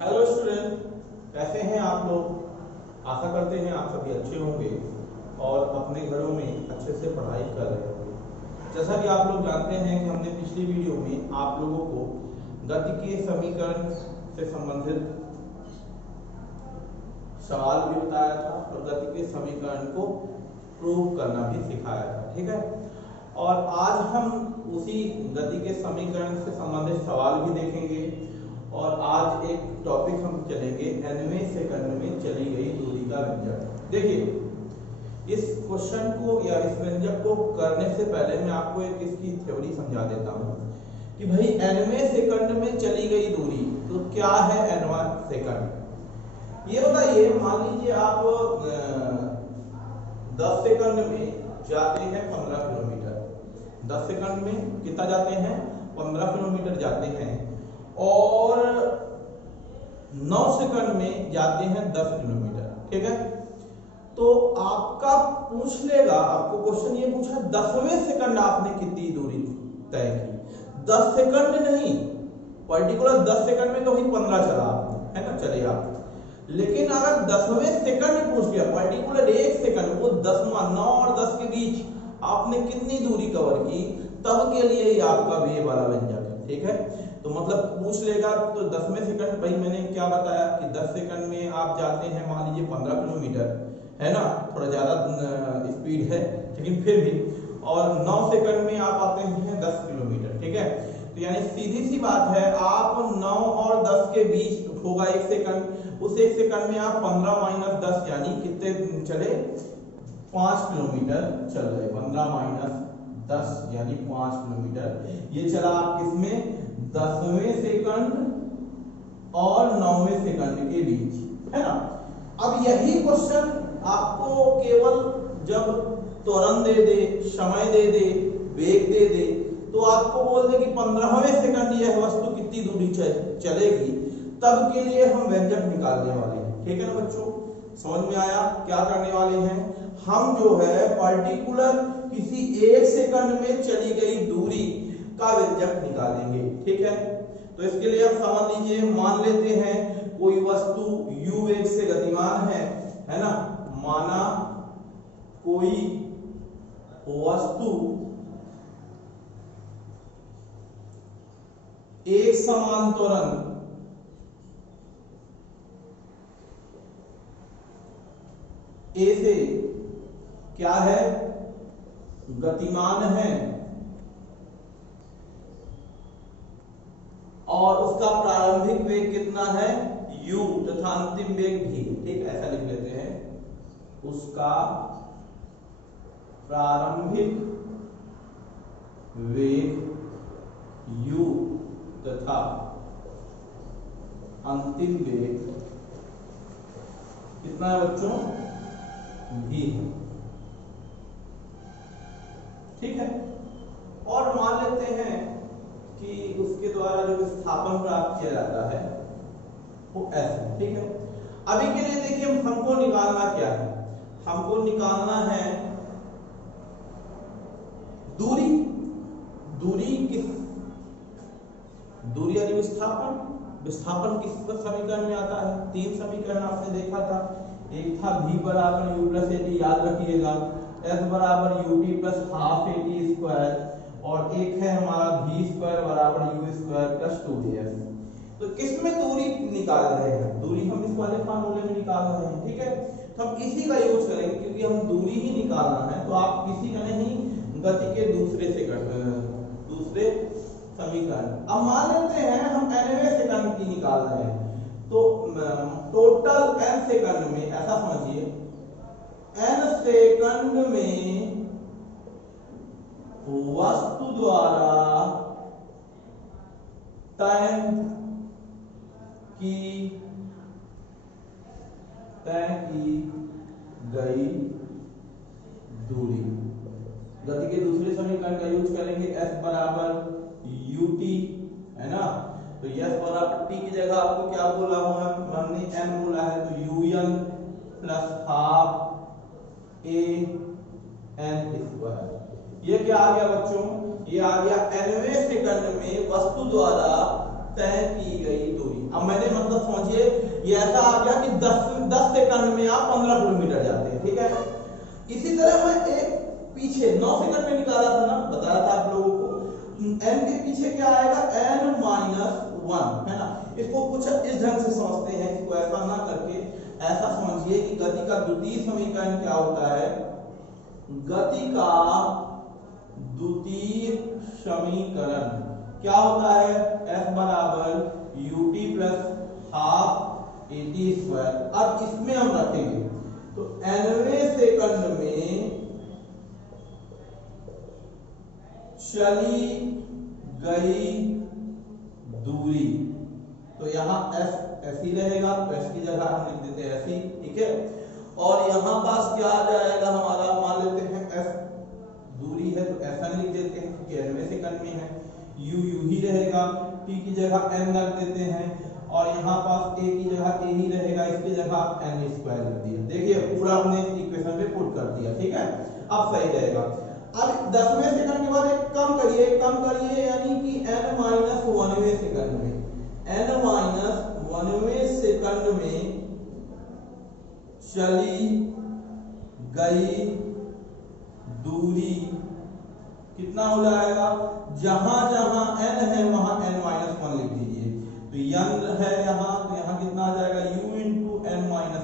Hello student, कैसे हैं आप लोग। आशा करते हैं आप सभी अच्छे होंगे और अपने घरों में अच्छे से पढ़ाई कर रहे होंगे। जैसा कि आप लोग जानते हैं कि हमने पिछली वीडियो में आप लोगों को गतिकीय समीकरण से संबंधित सवाल भी बताया था और गतिकीय समीकरण को प्रूव करना भी सिखाया था, ठीक है। और आज हम उसी गतिकीय समीकरण से संबंधित सवाल भी देखेंगे और आज एक टॉपिक हम चलेंगे nवें सेकंड में चली गई दूरी का व्यंजक। देखिए, इस क्वेश्चन को या इस व्यंजक को करने से पहले मैं आपको एक इसकी थ्योरी समझा देता हूं कि भाई nवें सेकंड में चली गई दूरी तो क्या है nवां सेकंड। ये बताइए, मान लीजिए आप 10 सेकंड में जाते हैं 15 किलोमीटर। 10 सेकंड में कितना जाते हैं? 15 किलोमीटर जाते हैं और 9 सेकंड में जाते हैं 10 किलोमीटर, ठीक है। तो आपका पूछ लेगा, आपको क्वेश्चन ये पूछा 10वें सेकंड आपने कितनी दूरी तय की। 10 सेकंड नहीं, पर्टिकुलर 10 सेकंड में तो ही 15 चला आपने, है ना, चलेगा। लेकिन अगर 10वें सेकंड पूछ लिया, पर्टिकुलर 1 सेकंड, वो 10वां 9 और 10 के बीच आपने कितनी दूरी कवर की, तब के लिए ही आपका ये वाला व्यंजक है, ठीक है। तो मतलब पूछ लेगा तो 10वें सेकंड, भाई मैंने क्या बताया कि 10 सेकंड में आप जाते हैं मान लीजिए 15 किलोमीटर, है ना, थोड़ा ज्यादा स्पीड है लेकिन फिर भी, और 9 सेकंड में आप आते हैं 10 किलोमीटर, ठीक है। तो यानी सीधी सी बात है, आप 9 और 10 के बीच होगा 1 सेकंड, उस 1 सेकंड में आप 15 माइनस 10 यानी कितने चले? 5 किलोमीटर चल रहे। 15 माइनस 10 यानी 5 किलोमीटर। ये चला आप किसमें? 10वें सेकंड और 9वें सेकंड के बीच, है ना। अब यही क्वेश्चन आपको केवल जब त्वरण दे दे, समय दे दे, वेग दे दे, तो आपको बोल दे कि 15वें सेकंड यह वस्तु कितनी दूरी चलेगी, तब के लिए हम व्यंजक निकालने वाले हैं, ठीक है ना बच्चों। समझ में आया क्या करने वाले हैं? हम जो है पर्टिकुलर किसी 1 सेकंड में चली गई दूरी का व्यंजक निकालेंगे, ठीक है। तो इसके लिए हम समझ लीजिए, मान लेते हैं कोई वस्तु u वेग से गतिमान है ना। माना कोई वस्तु एक समान त्वरण a से क्या है? गतिमान है और उसका प्रारंभिक वेग कितना है? u तथा अंतिम वेग भी, ठीक, ऐसा लिख लेते हैं। उसका प्रारंभिक वेग u तथा अंतिम वेग कितना है बच्चों? v है, ठीक है। और मान लेते हैं कि उसके द्वारा जो विस्थापन प्राप्त किया जाता है वो ऐसे, ठीक है। अभी के लिए देखिए, हमको निकालना क्या है? हमको निकालना है दूरी। दूरी किस? दूरी यानी विस्थापन। विस्थापन किस समीकरण में आता है? 3 समीकरण आपने देखा था। एक था v बराबर u प्लस at, याद रखिएगा, s बराबर ut plus half at square, और एक है हमारा v स्क्वायर बराबर u स्क्वायर प्लस 2as। तो किसमें दूरी निकाल रहे हैं? दूरी हम इस वाले फार्मूले में निकाल रहे हैं, ठीक है। तो हम इसी का यूज करेंगे क्योंकि हम दूरी ही निकालना है। तो आप किसी का नहीं, गति के दूसरे समीकरण। अब मान लेते हैं हम nवें सेकंड की निकाल रहे हैं, तो टोटल n सेकंड में, ऐसा समझिए, n सेकंड में वस्तु द्वारा तय की गई दूरी। गति के दूसरे समीकरण का यूज करेंगे, s बराबर ut, है ना। तो s बराबर t की जगह आपको क्या बोला हुआ है? हमने n बोला है, तो un plus half a n square. ये क्या आ गया बच्चों? ये आ गया nवें सेकंड में वस्तु द्वारा तय की गई दूरी। अब मैंने मतलब समझिए ये ऐसा आ गया कि 10 सेकंड में आप 15 किलोमीटर जाते हैं, ठीक है। इसी तरह मैं एक पीछे 9 सेकंड में निकाला था ना, बताया था आप लोगों को। n के पीछे क्या आएगा, n-1 है ना। इसको कुछ इस ढंग से समझते हैं, इसको ऐसा ना करके ऐसा समझिए कि गति का द्वितीय समीकरण क्या होता है। गति का द्वितीय समीकरण क्या होता है, F बराबर ut plus half at square. अब इसमें हम रखेंगे तो nवें सेकंड में चली गई दूरी, तो यहाँ f ऐसी रहेगा, तो s की जगह हम लिख देते हैं ऐसी, ठीक है। और यहाँ पास क्या आ जाएगा हमारा, मान लेते हैं f दूरी है तो ऐसा लिख देते हैं क्योंकि nवें सेकंड में है। u ही रहेगा, t की जगह n रख देते हैं, और यहाँ पास a की जगह a ही रहेगा, इसकी जगह n स्क्वायर रख दिया। देखिए पूरा हमने इक्वेशन में पुट कर दिया, ठीक है। अब सही रहेगा। अब 10वें सेकंड के बाद एक कम करिए, यानी कि n-1वें सेकंड में, n-1वें सेकंड में चली गई दूरी कितना हो जाएगा, जहां जहां n है वहां n-1 लिख दीजिए। तो n है यहाँ, तो यहाँ कितना आ जाएगा u इंटू n-1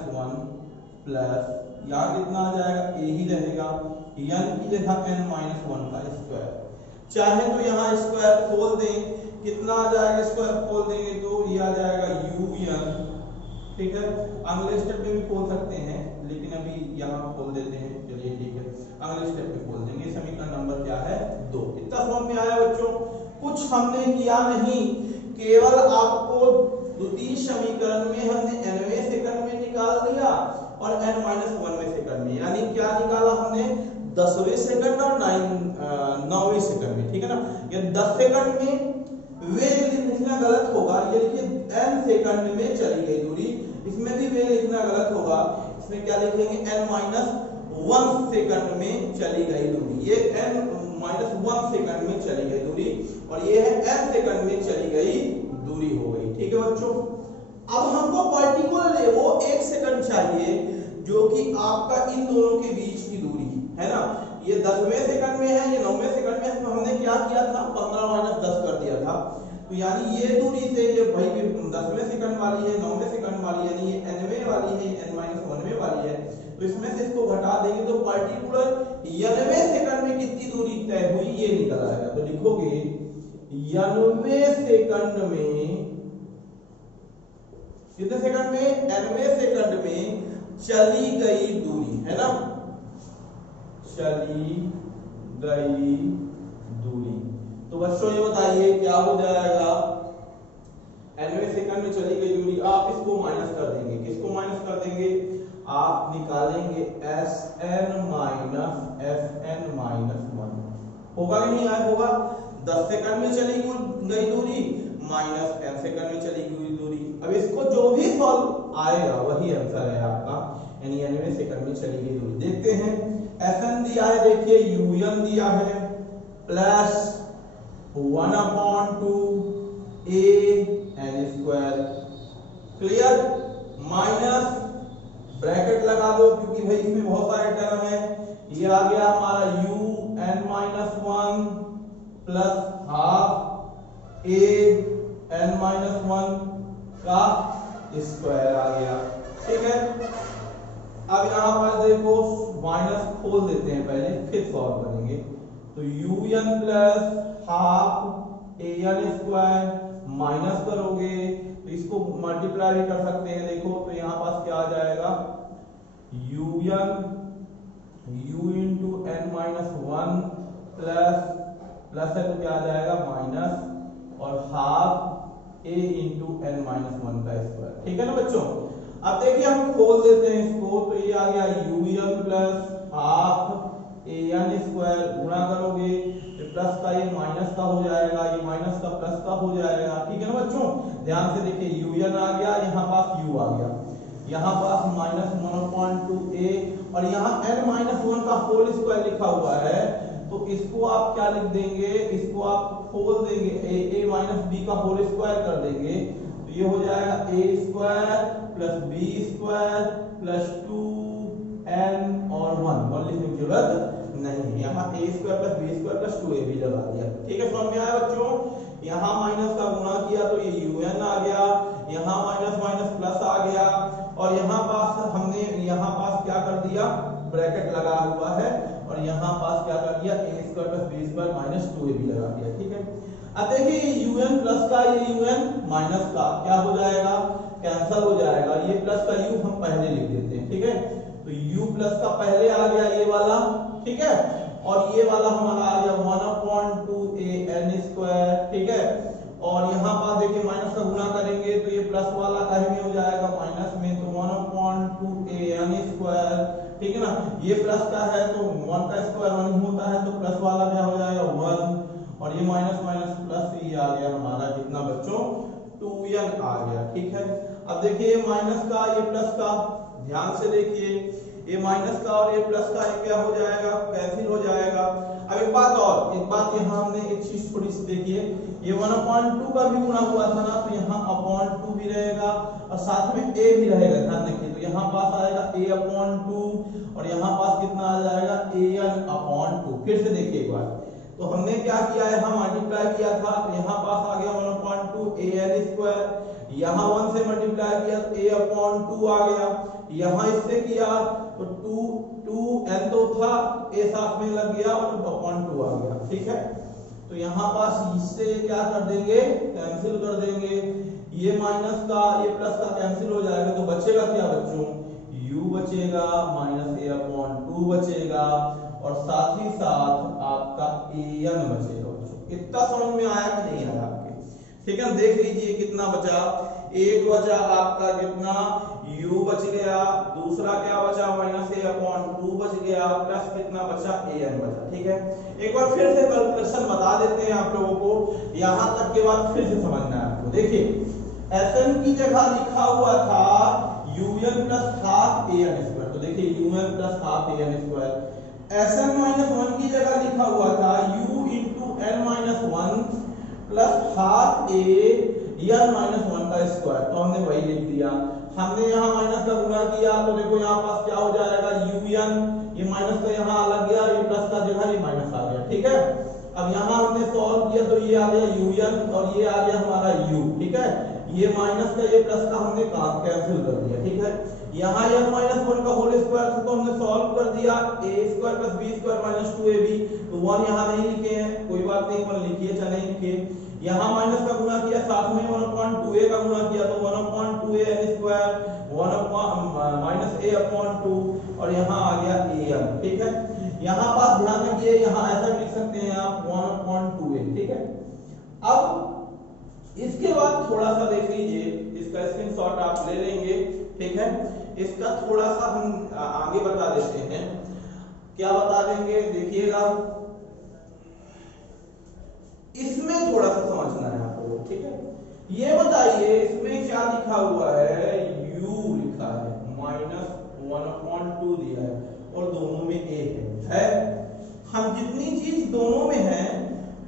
प्लस यहाँ कितना आ जाएगा a ही रहेगा, n की जगह n-1 का स्क्वायर। चाहे तो यहाँ स्क्वायर खोल दें, कितना आ जाएगा, स्क्वायर खोल देंगे तो ये आ जाएगा un, ठीक है। अगले स्टेप में भी खोल सकते हैं, लेकिन अभी यहाँ खोल देते हैं, चलिए ठीक है, अगले स्टेप में खोल देंगे। समीकरण नंबर क्या है, 2। इतना समझ में आया बच्चों। कुछ हमने किया नहीं, केवल आपको द्वितीय समीकरण में हमने nवें सेकंड में निकाल दिया और n-1वें सेकंड में, यानी क्या निकाला हमने, 10वें सेकंड और 9वें सेकंड में, ठीक है ना। ये 10 सेकंड में वे लिखना गलत होगा, ये लिखिए n सेकंड में चली गई दूरी, इसमें भी वे लिखना गलत होगा, इसमें क्या लिखेंगे, n-1 सेकंड में चली गई दूरी। ये n-1 सेकंड में चली गई दूरी और ये है n सेकंड में चली गई दूरी हो गई, ठीक है बच्चों। अब हमको पर्टिकुलर वो 1 सेकंड चाहिए जो कि आपका इन दोनों के बीच की दूरी है ना। ये 10वें सेकंड में है, ये 9वें सेकंड में है, तो हमने क्या किया था, 15-10 कर दिया था। तो यानी ये दूरी से ये भाई 10वें सेकंड वाली है, 9वें सेकंड वाली, यानी ये nवें वाली है, n-1वें वाली है, तो इसमें से इसको घटा देंगे तो पर्टिकुलर nवें सेकंड में कितनी दूरी तय हुई ये निकल आएगा। तो लिखोगे nवें सेकंड में, कितने सेकंड में, nवें सेकंड में चली गई दूरी है ना, चली गई दूरी। तो बच्चों ये बताइए क्या हो जाएगा, nवें सेकंड में चली गई दूरी, आप इसको माइनस कर देंगे, किसको माइनस कर देंगे, आप निकालेंगे Sn माइनस Fn-1, होगा कि नहीं आया, होगा। 10 सेकंड में चली गई दूरी माइनस n सेकंड में चली गई दूरी। अब इसको जो भी सॉल्व आएगा वही आंसर है आपका, यानी nवें सेकंड में चली गई दूरी। देखते हैं, Fn दिया है, देखिए un दिया है plus 1/2 an square, clear, minus bracket लगा दो क्योंकि भाई इसमें बहुत सारे टर्म है। ये आ गया हमारा un-1 प्लस हाफ an-1 का स्क्वायर आ गया, ठीक है। अब यहाँ पर देखो माइनस खोल देते हैं पहले, फिर सॉल्व करेंगे। तो un plus half an square minus करोगे तो इसको मल्टीप्लाई भी कर सकते हैं, देखो तो यहाँ पास क्या आ जाएगा, u इंटू n-1 प्लस है तो क्या आ जाएगा माइनस, और हाफ a इंटू n-1 का स्क्वायर, ठीक है ना बच्चों। अब देखिए हम खोल देते हैं इसको, तो ये आ गया un plus half an square, गुणा करोगे प्लस का ये माइनस का हो जाएगा, ये माइनस का प्लस का हो जाएगा, ठीक है ना बच्चों। ध्यान से देखिए un आ गया, यहाँ पास u आ गया, यहाँ पास माइनस 1/2a और यहाँ n-1 का होल स्क्वायर लिखा हुआ है, तो इसको आप क्या लिख देंगे, इसको आप खोल देंगे a माइनस b का होल स्क्वायर कर देंगे, तो ये हो जाएगा A square plus B square plus 2n और 1 लिखने की जरूरत नहीं है, यहाँ A square plus B square plus 2ab लगा दिया। ठीक है, समझ में आया बच्चों? यहाँ माइनस का गुणा किया तो ये un आ गया, यहाँ माइनस माइनस प्लस आ गया, और यहाँ पास हमने यहाँ पास क्या कर दिया, ब्रैकेट लगा हुआ है, और यहाँ पास क्या कर दिया, A square plus B square minus 2ab लगा दिया। ठीक है, अब देखिए ये un प्लस का ये un माइनस का क्या हो जाएगा, कैंसल हो जाएगा, ये प्लस का u हम पहले लिख देते हैं। ठीक है, तो u प्लस का पहले आ गया ये वाला, ठीक है, और ये वाला हमारा आ गया 1/2an स्क्वायर। ठीक है, और यहाँ पर देखिए माइनस का गुणा करेंगे तो ये प्लस वाला कहीं में हो जाएगा माइनस में, तो 1/2an स्क्वायर। ठीक है ना, ये प्लस का है तो 1 का स्क्वायर 1 ही होता है, तो प्लस वाला क्या हो जाएगा 1, और ये माइनस माइनस प्लस ये आ गया हमारा कितना बच्चों 2n आ गया। ठीक है, अब देखिए ये माइनस का ये प्लस का, ध्यान से देखिए ये माइनस का और ये प्लस का ये क्या हो जाएगा, कैंसिल हो जाएगा। अब एक बात यहाँ हमने एक चीज थोड़ी सी देखिए, ये 1/2 का भी गुणा हुआ था ना, तो यहाँ अपॉन 2 भी रहेगा और साथ में a भी रहेगा, ध्यान रखिए, तो यहाँ पास आएगा a/2 और यहाँ पास कितना आ जाएगा an/2। फिर से देखिए एक बार, तो हमने क्या किया, यहाँ मल्टीप्लाई किया था तो यहाँ पास आ गया 1/2 an स्क्वायर, यहाँ 1 से मल्टीप्लाई किया तो a/2 आ गया, यहाँ इससे किया तो 2n तो था, a साथ में लग गया और 2/2 आ गया। ठीक है, तो यहाँ पास इससे क्या कर देंगे, कैंसिल कर देंगे, ये माइनस का ये प्लस का कैंसिल हो जाएगा, तो बचेगा क्या बच्चों, u बचेगा माइनस a/2 बचेगा और साथ ही साथ आपका an बचेगा बच्चों। इतना समझ में आया कि नहीं आया आपके? ठीक है, देख लीजिए कितना बचा, एक बचा आपका कितना u बच गया, दूसरा क्या बचा माइनस a/2 बच गया, प्लस कितना बचा an बचा। ठीक है, एक बार फिर से कैलकुलेशन बता देते हैं आप लोगों को, यहां तक के बाद फिर से समझना है आपको। देखिए Sn की जगह लिखा हुआ था un plus half an square, तो देखिए un plus half an square, Sn-1 की जगह लिखा हुआ था u into n-1 plus half an-1 का स्क्वायर, तो हमने वही लिख दिया। हमने यहाँ माइनस का गुणा किया तो देखो यहाँ पास क्या हो जाएगा un, ये माइनस का यहाँ अलग गया, ये प्लस का जगह ये माइनस आ गया। ठीक है, अब यहाँ हमने सॉल्व किया तो ये आ गया un और ये आ गया हमारा u। ठीक है, ये माइनस का ये प्लस का हमने कैंसिल कर दिया। ठीक है, यहाँ n-1 का होल स्क्वायर था तो हमने सॉल्व कर दिया, a square plus b square minus 2ab, तो 1 यहाँ नहीं लिखे हैं, कोई बात नहीं, 1 लिखिए चाहे नहीं लिखिए। यहाँ माइनस का गुणा किया, साथ में 1/2a का गुणा किया तो 1/2an स्क्वायर 1 माइनस a/2 और यहाँ आ गया an। ठीक है, यहाँ पास ध्यान रखिए, यहाँ ऐसा लिख सकते हैं आप 1/2a। ठीक है, अब इसके बाद थोड़ा सा देख लीजिए, इसका स्क्रीनशॉट आप ले लेंगे। ठीक है, इसका थोड़ा सा हम आगे बता देते हैं, क्या बता देंगे देखिएगा, इसमें थोड़ा सा समझना है आपको। ठीक है, ये बताइए इसमें क्या लिखा हुआ है, u लिखा है, माइनस 1/2 दिया है और दोनों में a है। हम जितनी चीज दोनों में है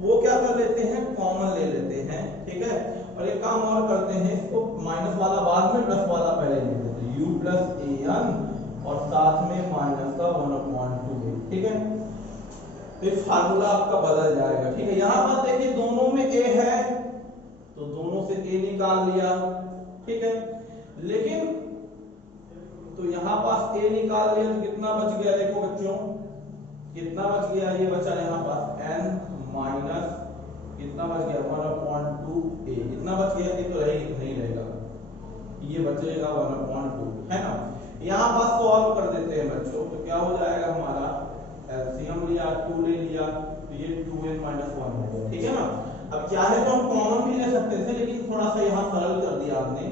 वो क्या कर लेते हैं, कॉमन ले लेते हैं। ठीक है, और एक काम और करते हैं, इसको माइनस वाला बाद में प्लस वाला पहले लिख देते हैं, u प्लस an और साथ में माइनस का 1/2a। ठीक है, तो फार्मूला आपका बदल जाएगा। ठीक है, यहाँ पर देखिए दोनों में a है तो दोनों से a निकाल लिया। ठीक है, लेकिन तो यहाँ पास a निकाल लिया तो कितना बच गया, देखो बच्चों कितना बच गया, ये बचा यहाँ पास n माइनस कितना बच गया 1/2a, कितना बच गया, ये तो नहीं रहेगा, ये बचेगा 1/2 है ना। यहाँ पास सॉल्व कर देते हैं बच्चों, तो क्या हो जाएगा हमारा, एलसीएम लिया 2 ले लिया तो ये 2n-1 हो गया। ठीक है ना, अब चाहे तो हम कॉमन भी ले सकते थे, लेकिन थोड़ा सा यहाँ सरल कर दिया हमने,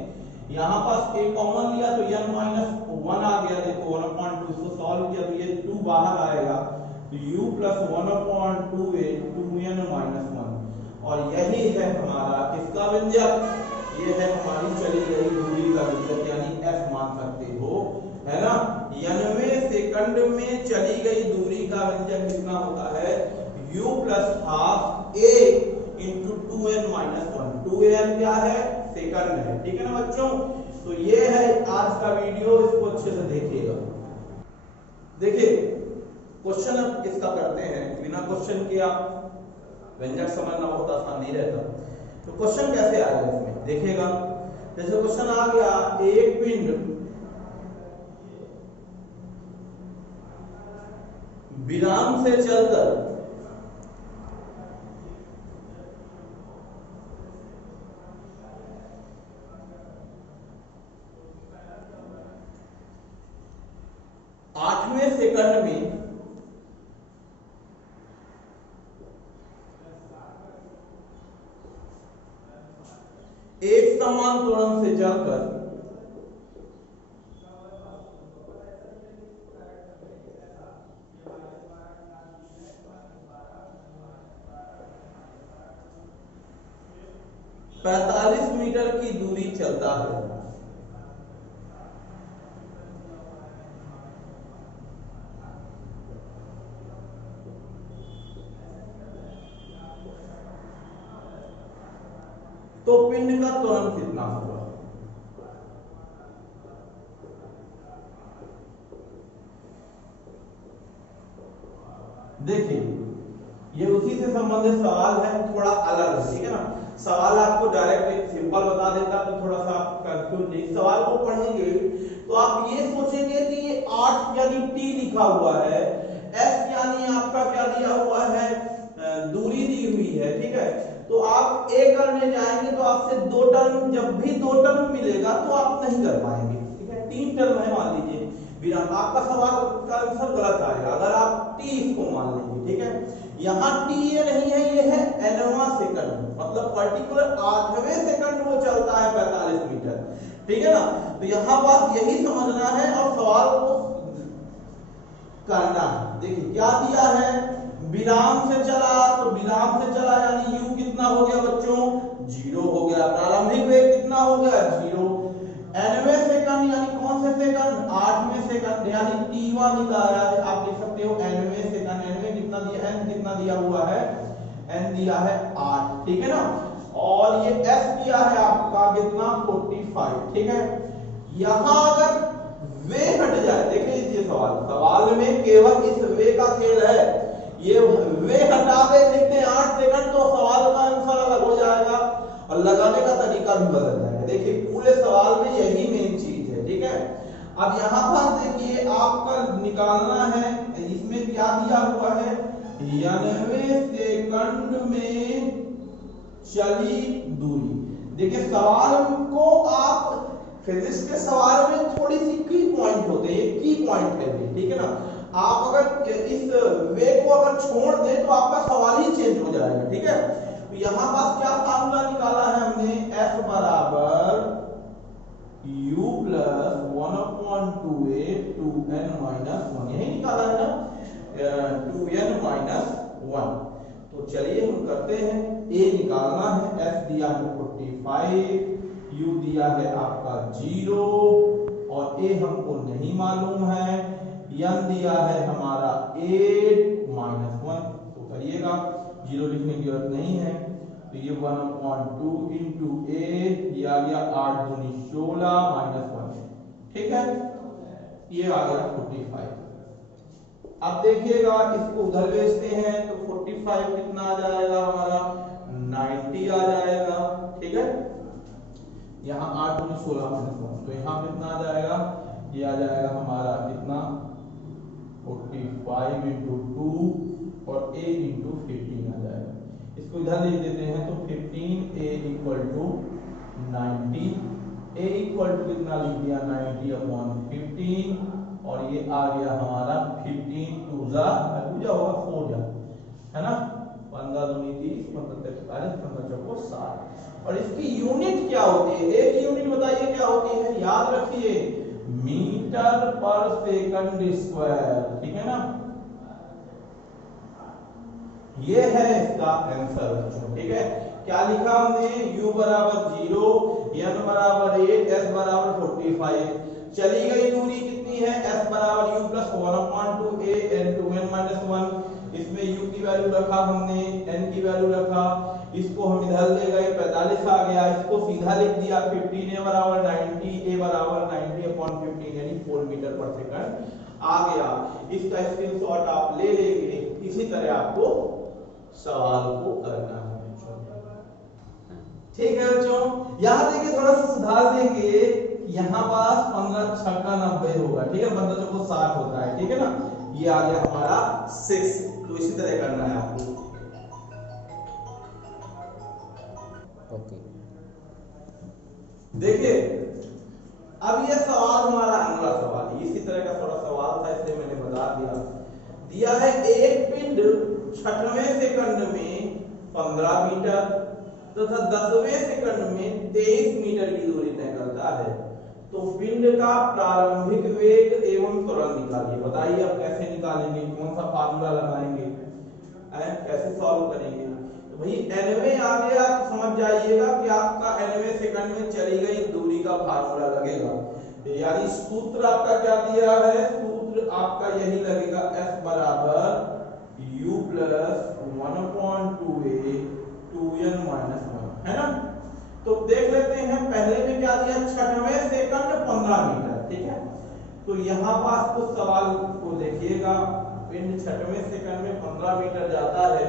यहाँ पास a कॉमन लिया तो n-1 आ गया, देखो 1/2, इसको सॉल्व किया तो ये 2 बाहर आएगा, तो u प्लस 1/2a 2n-1, और यही है हमारा किसका व्यंजक, ये है हमारी चली गई दूरी का व्यंजक, यानी f मान सकते हो, है ना। 90 सेकंड में चली गई दूरी का व्यंजक कितना होता है, u plus half a into 2n-1, 2an क्या है सेकंड है। ठीक है ना बच्चों, तो ये है आज का वीडियो, इसको अच्छे से देखिएगा। देखिए क्वेश्चन अब इसका करते हैं, बिना क्वेश्चन के आप व्यंजक समझना बहुत आसान नहीं रहता। तो क्वेश्चन कैसे आएगा इसमें देखिएगा। जैसे क्वेश्चन आ गया, एक पिंड विराम से चलकर आठवें सेकंड में एक समान त्वरण से चलकर पैंतालीस मीटर की दूरी चलता है। तो पिंड का त्वरण कितना होगा? देखिए ये उसी से संबंधित सवाल है, थोड़ा अलग है। ठीक है ना, सवाल आपको डायरेक्ट सिंपल बता देता तो थोड़ा सा कंफ्यूज नहीं। सवाल को पढ़ेंगे तो आप ये सोचेंगे कि ये 8 यानी t लिखा हुआ है, s यानी आपका क्या दिया हुआ है, दूरी दी हुई है। ठीक है, तो आप a करने जाएंगे तो आपसे 2 टर्म, जब भी 2 टर्म मिलेगा तो आप नहीं कर पाएंगे। ठीक है, 3 टर्म है मान लीजिए विराम, आपका सवाल का आंसर गलत आएगा अगर आप t इसको मान लेंगे। ठीक है, यहाँ t ये नहीं है, ये है nवां सेकंड, मतलब पर्टिकुलर 8वें सेकंड वो चलता है 45 मीटर। ठीक है ना, तो यहाँ बात यही समझना है और सवाल को करना है। देखिए क्या दिया है, विराम से चला, तो विराम से चला यानी u कितना हो गया बच्चों, 0 हो गया। प्रारंभिक वेग कितना हो गया, 0। nवें सेकंड यानी कौन से सेकंड, 8वें सेकंड यानी t1 निकाला है। आप लिख सकते हो nवें सेकंड, nवें कितना दिया, n कितना दिया हुआ है, n दिया है 8। ठीक है ना, और ये s दिया है आपका कितना, 45। ठीक है, यहां अगर वे हट जाए, देख लीजिए सवाल में केवल इस वे का खेल है, ये वे हटा दे, लिखते 8 सेकंड, तो सवाल का आंसर अलग हो जाएगा और लगाने का तरीका भी बदल जाएगा। देखिए पूरे सवाल में यही मेन चीज है। ठीक है, अब यहाँ पर देखिए आपका निकालना है, इसमें क्या दिया हुआ है, 90 सेकंड में चली दूरी। देखिए सवाल को आप, फिजिक्स के सवाल में थोड़ी सी की पॉइंट होते हैं, की पॉइंट है। ठीक है ना, आप अगर इस वे को अगर छोड़ दें तो आपका सवाल ही चेंज हो जाएगा। ठीक है, तो यहाँ पास क्या फार्मूला निकाला है हमने, s बराबर u plus 1/2a 2n minus 1, यही निकाला है ना, 2n माइनस 1। तो चलिए हम करते हैं, a निकालना है, s दिया है 45, u दिया है आपका 0 और a हमको नहीं मालूम है, n दिया है हमारा 8 माइनस 1। तो करिएगा, 0 लिखने की जरूरत नहीं है, तो ये 1/2 इंटू a, ये आ गया 8 दूनी 16 माइनस 1। ठीक है, ये आ गया 45। अब देखिएगा इसको उधर भेजते हैं तो 45 कितना आ जाएगा हमारा, 90 आ जाएगा। ठीक है, यहाँ 8 दूनी 16 माइनस 1, तो यहाँ कितना आ जाएगा, ये आ जाएगा हमारा कितना, 45 इंटू 2 और a इंटू 15 आ जाएगा। इसको इधर लिख देते हैं तो 15a equal to 90, a equal to कितना लिख दिया, 90/15 और ये आ गया हमारा 15 2 जा होगा 4 जा, है ना, 15 दूनी 30, 15 45, 15 चौको 60। और इसकी यूनिट क्या होती है, एक यूनिट बताइए क्या होती है, याद रखिए मीटर पर सेकंड स्क्वायर। ठीक है ना, ये है इसका आंसर बच्चों। ठीक है, क्या लिखा हमने, u बराबर 0, n बराबर 8, s बराबर 45। चली गई दूरी कितनी है, s बराबर u plus 1/2a n 2n minus 1। इसमें u की वैल्यू रखा हमने, n की वैल्यू रखा, इसको हम इधर ले गए 45 आ गया, इसको सीधा लिख दिया 15 a बराबर 90, a बराबर 90/15 यानी 4 मीटर पर सेकंड आ गया। इसका स्क्रीनशॉट आप ले लेंगे। इसी तरह आपको सवाल को करना है। ठीक है बच्चों, यहां देखिए थोड़ा सा सुधार देंगे, यहां पास 15 छक्का 90 होगा, ठीक है, 15 को 60 होता है, ठीक है ना, ये आ गया हमारा 6। तो इसी तरह करना है आपको। ओके देखिए अब ये सवाल हमारा अगला सवाल है, इसी तरह का थोड़ा सवाल था इसलिए मैंने बता दिया है। एक पिंड 6वें सेकंड में 15 मीटर तथा 10वें सेकंड में 23 मीटर की दूरी तय करता है, तो पिंड का प्रारंभिक वेग एवं त्वरण निकालिए। बताइए आप कैसे निकालेंगे, कौन सा फार्मूला लगाएंगे, कैसे सॉल्व करेंगे। तो भाई nवें आ गया तो समझ जाइएगा कि आपका nवें सेकंड में चली गई दूरी का फार्मूला लगेगा, यानी सूत्र आपका क्या दिया है, सूत्र आपका यही लगेगा s बराबर u plus 1/2a 2n minus 1, है ना। तो देख लेते हैं, पहले में क्या दिया, 6वें सेकंड 15 मीटर, ठीक है। तो यहाँ पास कुछ सवाल को देखिएगा, पिंड 6वें सेकंड में 15 मीटर जाता है,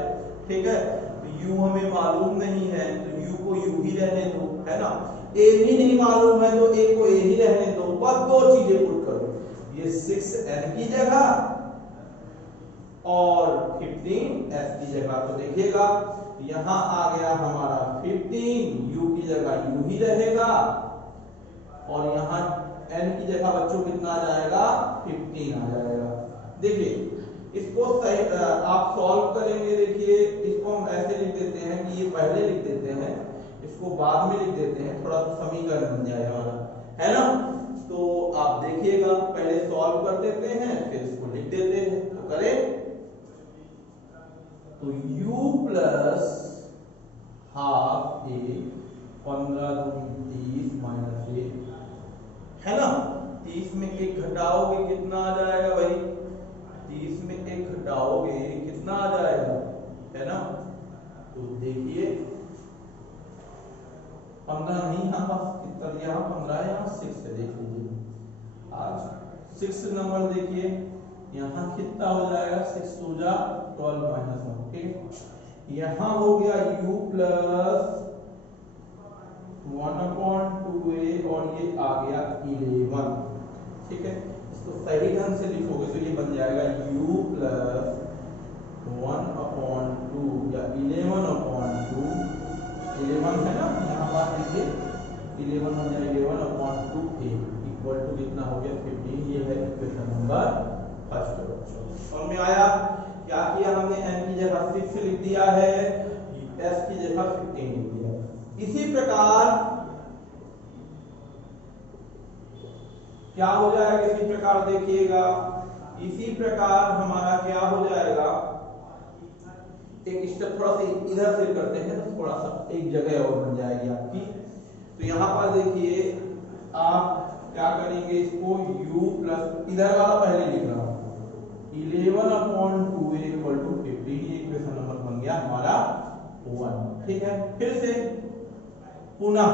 ठीक है। तो u हमें मालूम नहीं है तो u को u ही रहने दो, है ना। a भी नहीं मालूम है तो a को a ही रहने दो, बस दो चीजें पुट करो, ये 6n की जगह और 15s की जगह। तो देखिएगा यहाँ आ गया हमारा 15, u की जगह u ही रहेगा और यहाँ n की जगह बच्चों कितना आ जाएगा, 15 आ जाएगा। देखिए इसको सही आप सॉल्व करेंगे। देखिए इसको हम ऐसे लिख देते हैं कि ये पहले लिख देते हैं, इसको बाद में लिख देते हैं, थोड़ा सा समीकरण बन जाए हमारा, है ना। तो आप देखिएगा पहले सॉल्व कर देते हैं फिर इसको लिख देते हैं। तो करें तो u प्लस हाफ a 15 दूनी 30 माइनस 1, है ना। 30 में 1 घटाओगे कितना आ जाएगा भाई, 30 में 1 घटाओगे कितना आ जाएगा, है ना। तो देखिए 15 नहीं, यहाँ पास कितना दिया, 15 है, यहाँ 6 है, देख लीजिए आज 6 नंबर। देखिए यहाँ कितना हो जाएगा, 6 2 जा 12 माइनस 1, ठीक। यहाँ हो गया u प्लस 1/2a और ये आ गया 11, ठीक है। इसको सही ढंग से लिखोगे तो ये बन जाएगा u प्लस 1/2 या 11/2, 11 है ना, यहाँ बात देखिए 11 हो जाएगा 11/2a इक्वल टू कितना हो गया 15। ये है इक्वेशन नंबर फर्स्ट। समझ में आया, क्या किया हमने, n की जगह 6 लिख दिया है, s की जगह 15 लिख दिया। इसी प्रकार क्या हो जाएगा, इसी प्रकार देखिएगा, इसी प्रकार हमारा क्या हो जाएगा, एक स्टेप थोड़ा सा इधर से करते हैं तो थोड़ा सा एक जगह और बन जाएगी आपकी। तो यहाँ पर देखिए आप क्या करेंगे, इसको u प्लस इधर वाला पहले लिख रहा हूँ 11/2a इक्वल टू 15, ये इक्वेशन नंबर बन गया हमारा 1, ठीक है। फिर से पुनः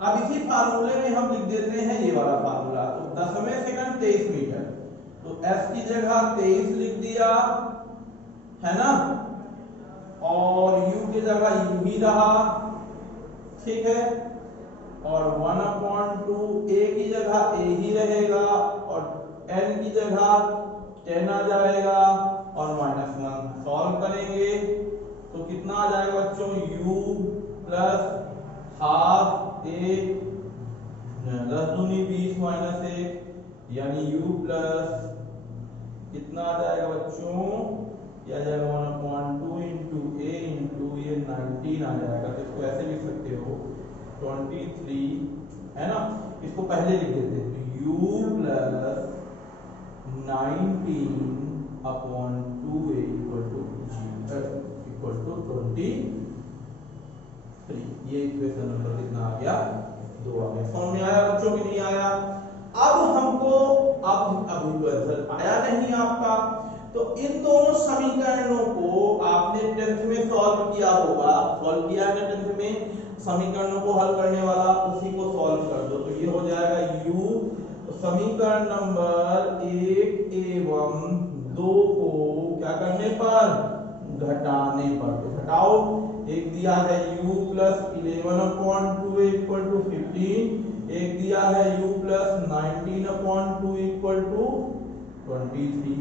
अब इसी फार्मूले में हम लिख देते हैं ये वाला फार्मूला। तो 10वें सेकंड 23 मीटर, तो s की जगह 23 लिख दिया, है ना, और u की जगह u ही रहा, ठीक है, और 1/2 a की जगह a ही रहेगा और n की जगह 10 आ जाएगा और -1 सॉल्व करेंगे तो कितना आ जाएगा बच्चों, u प्लस हाफ a 10 दूनी 20 माइनस 1 यानी u प्लस कितना आ जाएगा बच्चों, यह आ जाएगा 1/2 इंटू a इंटू ये 19 आ जाएगा। तो इसको ऐसे लिख सकते हो 23, है ना। इसको पहले लिख देते हैं तो u plus 19/2a equal to 23। ये इक्वेशन नंबर कितना आ गया, 2 आ गया। समझ में आया बच्चों की नहीं आया। अब हमको अब अभी तो आंसर आया नहीं आपका, तो इन दोनों समीकरणों को आपने 10th में सॉल्व किया होगा, सॉल्व किया है ना 10th में, समीकरणों को हल करने वाला उसी को सॉल्व कर दो। तो ये हो जाएगा u, तो समीकरण नंबर 1 एवं 2 को क्या करने पर, घटाने पर, तो घटाओ। एक दिया है u प्लस 11/2 इक्वल टू 15, एक दिया है u plus 19/2 equal to 23,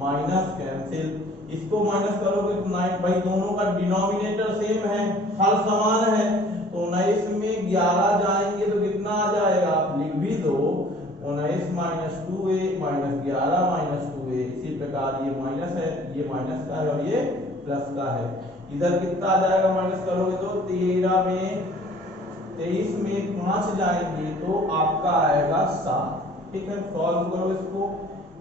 minus cancel, इसको माइनस करोगे तो 9, भाई दोनों का डिनोमिनेटर सेम है, हल समान है, तो 19 में 11 जाएंगे तो कितना आ जाएगा, आप लिख भी दो 19 minus 2a minus 11 minus 2a। इसी प्रकार ये माइनस है, ये माइनस का है और ये प्लस का है। इधर कितना आ जाएगा, माइनस करोगे तो 13 में 23 में 5 जाएंगे तो आपका आएगा 7। ठीक है, सॉल्व करो इसको,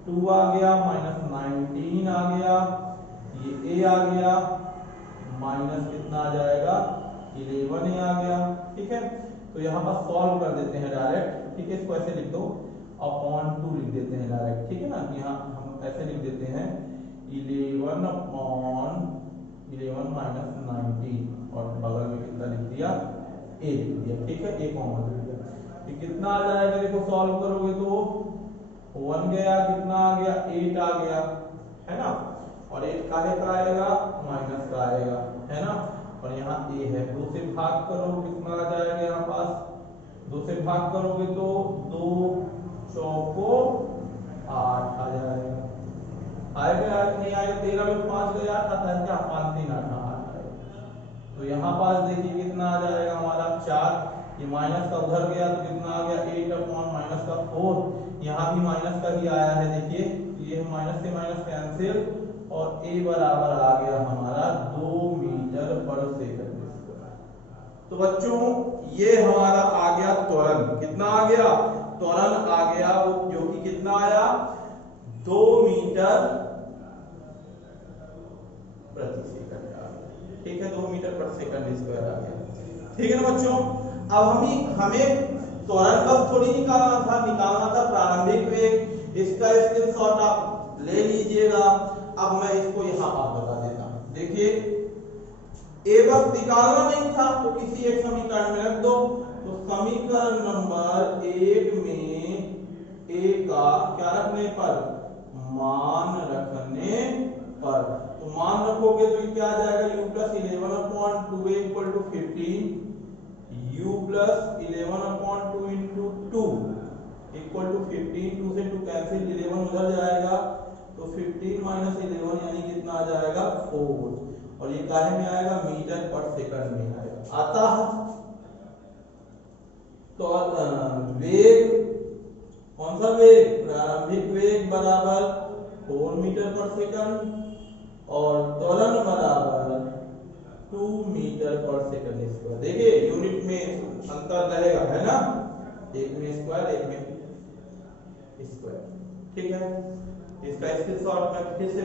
2 आ गया माइनस 19 आ गया, ये a आ गया, माइनस कितना आ जाएगा 11a आ गया। ठीक है, तो यहाँ पर सॉल्व कर देते हैं डायरेक्ट। ठीक है, इसको ऐसे लिख दो, अपॉन 2 लिख देते हैं डायरेक्ट। ठीक है ना, यहाँ हम ऐसे लिख देते हैं 11 अपॉन 11 माइनस 19 और बगल में कितना लिख दिया, a लिख दिया। ठीक है, a कॉमन लिख दिया, तो कितना आ जाएगा, देखो सॉल्व करोगे तो 1 गया, कितना आ गया 8 आ गया, है ना, और 8 काहे का आएगा, माइनस का आएगा, है ना, और यहाँ a है, 2 से भाग करो कितना आ जाएगा, यहाँ पास 2 से भाग करोगे तो 2 चौको 8 आ जाएगा, आएगा नहीं आएगा, 13 में 5 गया 8 आता है क्या, 5 3 8 आएगा। तो यहाँ पास देखिए कितना आ जाएगा हमारा 4, ये माइनस का उधर गया तो कितना आ गया 8 अपॉन माइनस का 4, यहाँ भी माइनस का ही आया है, देखिए ये माइनस से माइनस कैंसिल और a बराबर आ गया हमारा 2 मीटर पर सेकंड। तो बच्चों ये हमारा आ गया त्वरण, कितना आ गया, त्वरण आ गया, वो जो कि कितना आया 2 मीटर प्रति सेकंड आ गया। ठीक है, 2 मीटर प्रति सेकंड स्क्वायर आ गया। ठीक है ना बच्चों, अब हमें त्वरण बस थोड़ी निकालना था प्रारंभिक वेग। इसका स्क्रीनशॉट आप ले लीजिएगा। अब मैं इसको यहाँ पर बता देता हूँ, देखिए ए बस निकालना नहीं था तो किसी एक समीकरण में रख दो। तो समीकरण नंबर 1 में ए का क्या रखने पर, मान रखने पर, तो मान रखोगे तो क्या आ जाएगा, u plus 11/2 equal to 15, u plus 11/2 into 2 equal to 15, 2 से 2 कैंसिल, 11 उधर जाएगा तो 15 माइनस 11 यानी कितना आ जाएगा 4, और ये काहे में आएगा, मीटर पर सेकंड में आएगा, आता है। तो वेग, कौन सा वेग, प्रारंभिक वेग बराबर 4 मीटर पर सेकंड और त्वरण बराबर 2 मीटर पर सेकंड स्क्वायर। देखिए यूनिट में अंतर रहेगा, है ना, एक में स्क्वायर एक में स्क्वायर। ठीक है, इसका स्क्रीनशॉट में फिर से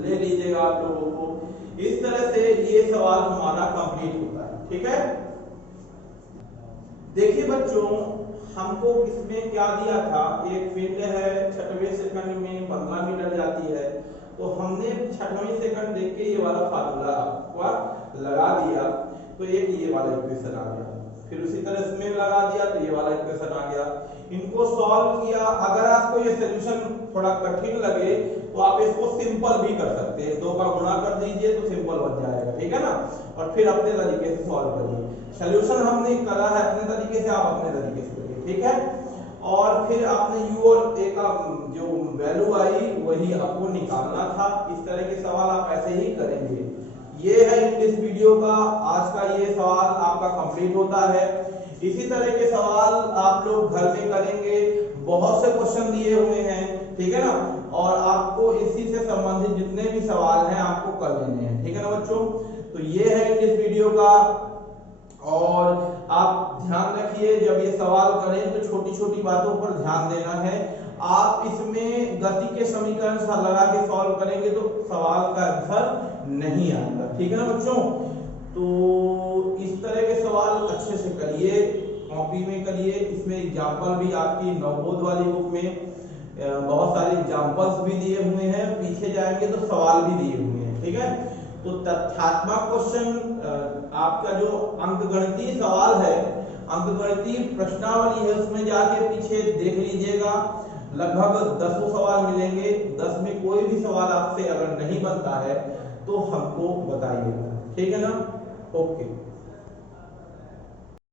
ले लीजिएगा आप लोगों को। इस तरह से ये सवाल हमारा कंप्लीट होता है। ठीक है, देखिए बच्चों हमको इसमें क्या दिया था, एक फील्ड है 6वें सेकंड में 15 मीटर जाती है, तो हमने 6वें सेकंड देख के ये वाला फार्मूला आपको लगा दिया, तो एक ये वाला इक्वेशन आ गया, फिर उसी तरह इसमें लगा दिया तो ये वाला इक्वेशन आ गया। इनको सॉल्व किया, अगर आपको ये सॉल्यूशन थोड़ा कठिन लगे तो आप इसको सिंपल भी कर सकते हैं, 2 का गुणा कर दीजिए तो सिंपल बन जाएगा। ठीक है ना, और फिर अपने तरीके से सॉल्व करिए। सॉल्यूशन हमने करा है अपने तरीके से, आप अपने तरीके से करिए। ठीक है, और फिर आपने u और a का जो वैल्यू आई वही आपको निकालना था। इस तरह के सवाल आप ऐसे ही करेंगे। ये है इंग्लिश वीडियो का आज का ये सवाल आपका कंप्लीट होता है। इसी तरह के सवाल आप लोग घर में करेंगे, बहुत से क्वेश्चन दिए हुए हैं। ठीक है ना, और आपको इसी से संबंधित जितने भी सवाल हैं आपको कर लेने हैं। ठीक है ना बच्चों, तो ये है इंग्लिश वीडियो का। और आप ध्यान रखिए जब ये सवाल करें तो छोटी छोटी बातों पर ध्यान देना है। आप इसमें गति के समीकरण लगा के सॉल्व करेंगे तो सवाल का आंसर नहीं आएगा। ठीक है ना बच्चों, तो इस तरह के सवाल अच्छे से करिए, कॉपी में करिए। इसमें एग्जाम्पल भी आपकी नवबोध वाली बुक में बहुत सारे एग्जांपल्स भी दिए हुए हैं, पीछे जाएंगे तो सवाल भी दिए हुए हैं। ठीक है, तो तथ्यात्मक क्वेश्चन आपका जो अंकगणितीय सवाल है, अंकगणितीय प्रश्नावली है, उसमें जाके पीछे देख लीजिएगा, लगभग 10 सवाल मिलेंगे। 10 में कोई भी सवाल आपसे अगर नहीं बनता है तो हमको बताइएगा। ठीक है ना, ओके।